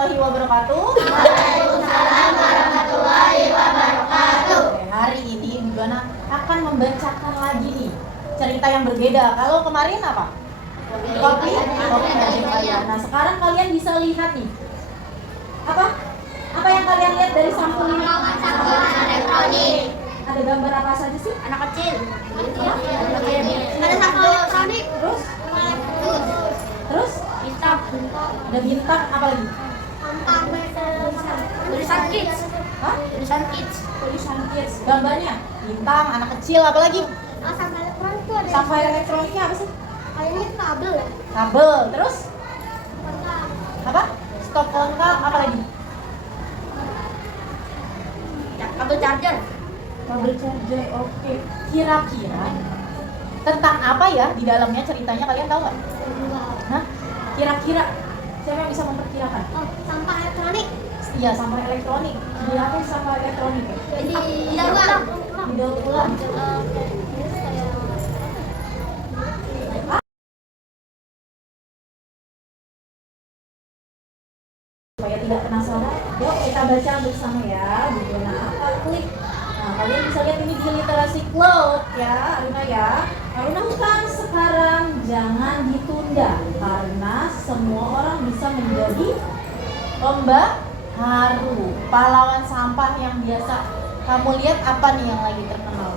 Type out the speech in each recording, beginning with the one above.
warahmatullahi wabarakatuh. Waalaikumsalam warahmatullahi wabarakatuh. Oke, hari ini Ibu Juwana akan membacakan lagi nih cerita yang berbeda. Kalau kemarin apa? Kopi Rajin Ayah. Nah, sekarang kalian bisa lihat nih. Apa yang kalian lihat dari sampul ini? Elektronik. Ada gambar apa saja sih? Anak kecil. Ada sampul elektronik. Terus? Bintang. Ada bintang, apa lagi? Tulisan kids. Hah? Tulisan kids. Tulisan kids. Gambarnya bintang, anak kecil, apa lagi? Sampah elektronik tuh ada. Sampah elektroniknya apa sih? Kayaknya kabel ya. Kabel. Terus? Apa? Stop kontak, apa lagi? Kabel charger. Kabel charger. Oke. Kira-kira tentang apa ya di dalamnya ceritanya, kalian tahu nggak? Hah? Kira-kira siapa yang bisa memperkirakan? Oh, sampah elektronik. Iya, sampah elektronik. Di apa sih sampah elektronik? Di dalam. Didaur ulang. Supaya tidak penasaran, yuk kita baca bersama ya. Bagaimana apa? Klik. Nah, kalian bisa lihat ini di literasi cloud ya, Aruna ya. Aruna sekarang jangan ditunda karena semua orang bisa menjadi pembaharu. Pahlawan sampah yang biasa kamu lihat apa nih yang lagi terkenal?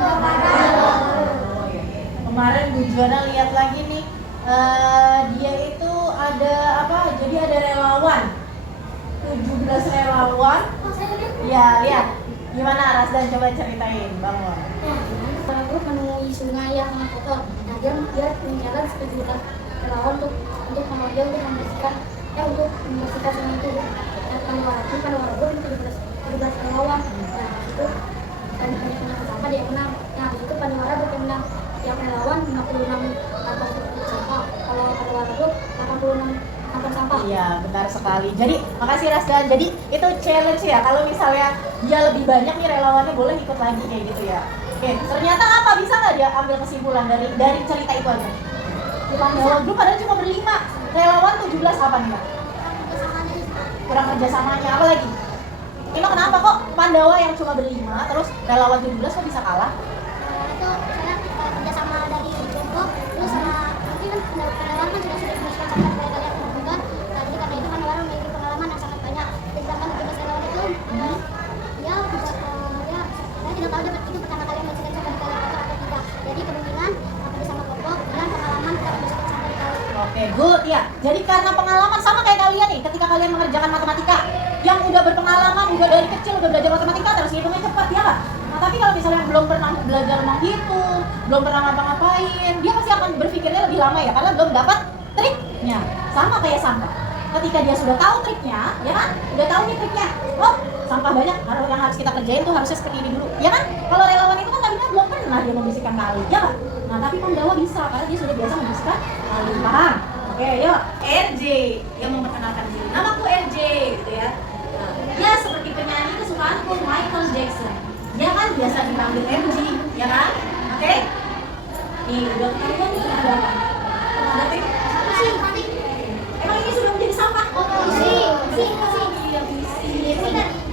Oh, ya. Kemarin Bu Juwana lihat lagi nih, dia itu ada apa? Jadi ada relawan, 17 relawan. Ya, lihat. Gimana Rasdan, coba ceritain, Bang. Para guru menemui sungai yang kotor. Nah, dia menjalan sekitar relawan untuk membersihkan sungai itu. Pada warga itu 17 relawan. Nah, itu banyak sampah dia menang. Nah, itu pada warga menang. Yang relawan 56 tanpa sampah. Kalau pada warga 86 tanpa sampah. Iya, benar sekali. Jadi, makasih Rasdan. Jadi, itu challenge ya. Kalau misalnya dia lebih banyak nih relawannya, boleh ikut lagi kayak gitu ya. Oke, ternyata apa? Bisa nggak dia ambil kesimpulan dari cerita itu aja? Di Pandawa Group padahal cuma berlima. Relawan 17 apa nih, Kak? Kurang kerjasamanya. Apa lagi? Ini kenapa kok Pandawa yang cuma berlima, terus relawan 17 kok bisa kalah? Itu saya kerjasama dari kelompok, terus nanti kan relawan kan sudah dibersihkan sampai kalian juga. Jadi karena itu kan orang memiliki pengalaman yang sangat banyak. Jadi sedangkan 17 relawan itu dia saya tidak tahu itu pertama kali membersihkan sampah di kali atau tidak. Jadi kemungkinan bersama kelompok dan pengalaman tidak membersihkan sampah di kali. Oke, good ya. Jadi karena pengalaman sama kayak kalian nih, ketika kalian mengerjakan matematika, yang udah berpengalaman, udah dari kecil udah belajar matematika, terus ngitungnya cepat ya kan? Nah, tapi kalau misalnya belum pernah belajar menghitung, belum pernah ngapa-ngapain, dia pasti akan berpikirnya lebih lama ya, karena belum dapat triknya. Sama kayak sampah. Ketika dia sudah tahu triknya, ya kan? Udah tahu nih triknya. Oh, sampah banyak, yang harus kita kerjain tuh harusnya seperti ini dulu. Ya kan? Kalau relawan itu kan tadinya belum pernah dia membersihkan kali, ya kan? Nah, tapi Pandawa bisa, karena dia sudah biasa membersihkan kali. Paham? Oke, yuk. RJ yang memperkenalkan diri. Namaku RJ, gitu ya. Nah, dia seperti penyanyi kesukaanku, Michael Jackson. Dia kan biasa dipanggil MJ, ya kan? Oke? Nih, udah ketahuan nih ada apa? Ada apa? Emang ini sudah menjadi sampah? Oh, isi.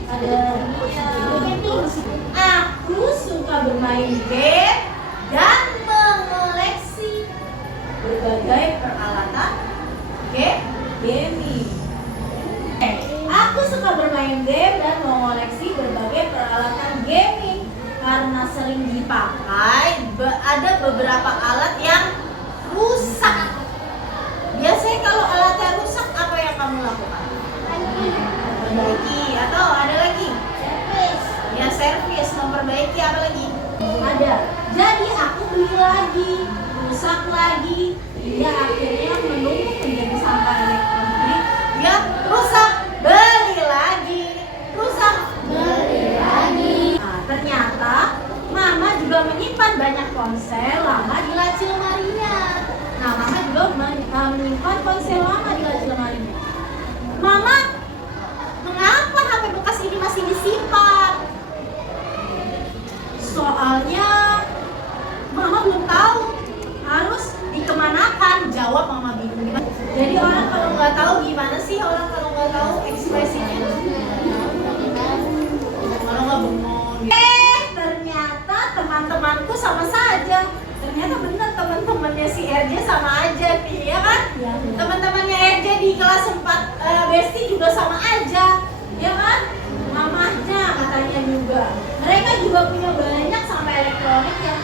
Ada aku suka bermain game dan mengoleksi berbagai peralatan gaming. Aku suka bermain game dan mengoleksi berbagai peralatan gaming karena sering dipakai. Ada beberapa alat yang rusak. Biasanya kalau alatnya rusak, apa yang kamu lakukan? Memperbaiki, atau ada lagi? Ya, servis, memperbaiki, apa lagi? Ada. Jadi aku beli lagi, rusak lagi, hingga akhirnya menumpuk menjadi sampah elektronik. Ya, rusak, beli lagi, rusak, beli lagi. Nah, ternyata Mama juga menyimpan banyak ponsel lama di laci lemarinya. Nah, Mama juga menyimpan ponsel lama di laci lemarinya. Mama, mengapa HP bekas ini masih disimpan? Soalnya Mama belum tahu harus dikemanakan. Jawab Mama bingung. Jadi orang kalau nggak tahu gimana sih? Orang kalau nggak tahu ekspresinya? Kalau nggak bengong. Ternyata teman-temanku sama saja. Ternyata benar teman-temannya si RJ sama aja nih, ya kan? Ya, Teman-temannya RJ di kelas 4 Besti juga sama aja, ya kan? Mamahnya katanya juga. Mereka juga punya banyak sampah elektronik yang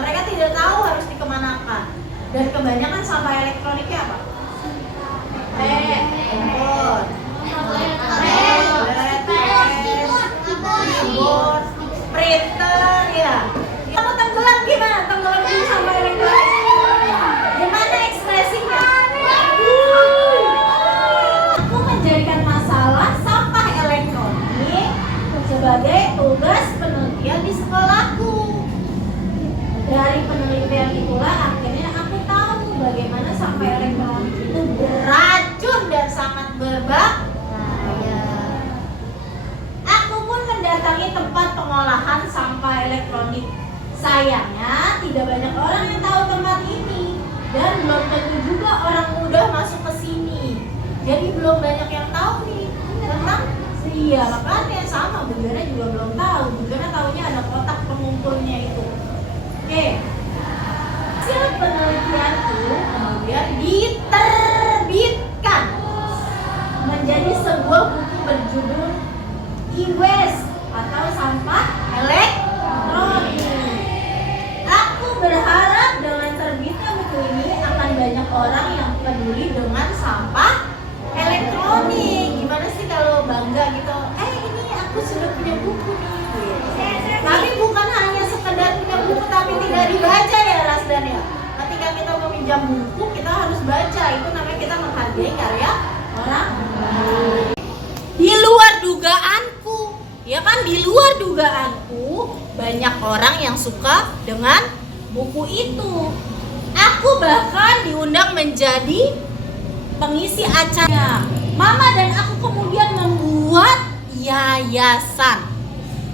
mereka tidak tahu harus dikemanakan. Dan kebanyakan sampah elektroniknya apa? Handphone, keyboard, printer, ya. Kamu tenggelam gimana? Tenggelam di sampah elektronik. Gimana ekspresinya? Aku menjadikan masalah sampah elektronik sebagai tugas penelitian di sekolahku. Dari penelitian itulah akhirnya aku tahu bagaimana sampah elektronik itu beracun dan sangat berbahaya. Aku pun mendatangi tempat pengolahan sampah elektronik. Sayangnya tidak banyak orang yang tahu tempat ini dan belum tentu juga orang muda masuk ke sini. Jadi belum banyak yang tahu nih tentang makanya sama Bundana juga belum tahu. Bundana tahunya ada kotak pengumpulnya itu. Oke. Hasil penelitianku kemudian diterbitkan menjadi sebuah buku berjudul e-waste atau sampah elektronik. Aku berharap dengan terbitnya buku ini akan banyak orang yang peduli dengan sampah elektronik. Gimana sih kalau bangga gitu? Ini aku sudah punya buku nih. Tapi bukan hanya sekedar punya buku tapi tidak dibaca ya Rasdan ya. Ketika kita meminjam buku kita harus baca. Itu namanya kita menghargai karya orang lain. Di luar dugaanku, ya kan, di luar dugaanku banyak orang yang suka dengan buku itu. Aku bahkan diundang menjadi pengisi acara. Mama dan aku kemudian membuat yayasan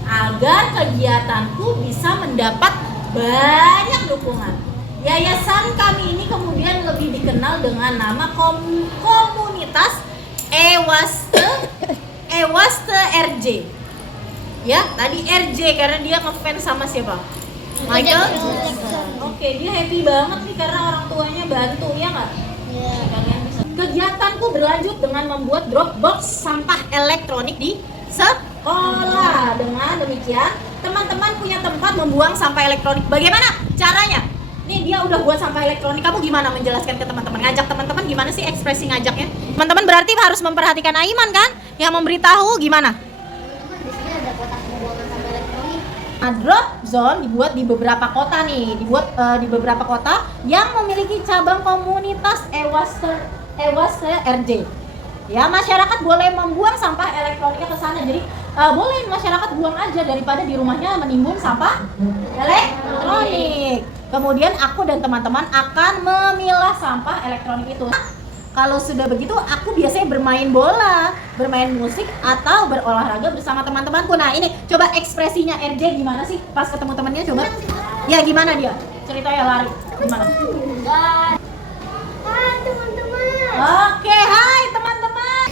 agar kegiatanku bisa mendapat banyak dukungan. Yayasan kami ini kemudian lebih dikenal dengan nama komunitas Ewaste RJ. Ya, tadi RJ karena dia ngefans sama siapa? Michael Jackson. Oke, dia happy banget nih karena orang tuanya bantu, ya nggak? Iya. Kalian bisa. Kegiatanku berlanjut dengan membuat Dropbox sampah elektronik di sekolah. Dengan demikian, teman-teman punya tempat membuang sampah elektronik. Bagaimana caranya? Nih dia udah buat sampah elektronik. Kamu gimana menjelaskan ke teman-teman? Ngajak teman-teman gimana sih ekspresi ngajaknya? Teman-teman berarti harus memperhatikan Aiman kan? Yang memberitahu gimana? Di sini ada kotak pembuangan sampah elektronik. Drop zone dibuat di beberapa kota nih, di beberapa kota yang memiliki cabang komunitas Ewaste RJ. Ya, masyarakat boleh membuang sampah elektroniknya ke sana. Jadi boleh masyarakat buang aja daripada di rumahnya menimbun sampah elektronik. Kemudian aku dan teman-teman akan memilah sampah elektronik itu. Kalau sudah begitu, aku biasanya bermain bola, bermain musik, atau berolahraga bersama teman-temanku. Nah ini, coba ekspresinya RJ gimana sih pas ketemu temannya, coba. Ya gimana dia? Ceritanya lari, gimana? Hai teman-teman. Oke, hai teman-teman.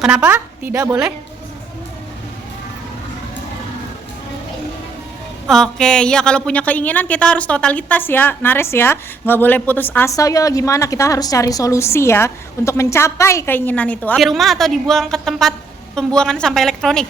Kenapa? Tidak boleh? Oke, ya kalau punya keinginan kita harus totalitas ya, Nares ya. Nggak boleh putus asa ya gimana, kita harus cari solusi ya untuk mencapai keinginan itu. Di rumah atau dibuang ke tempat pembuangan sampah elektronik?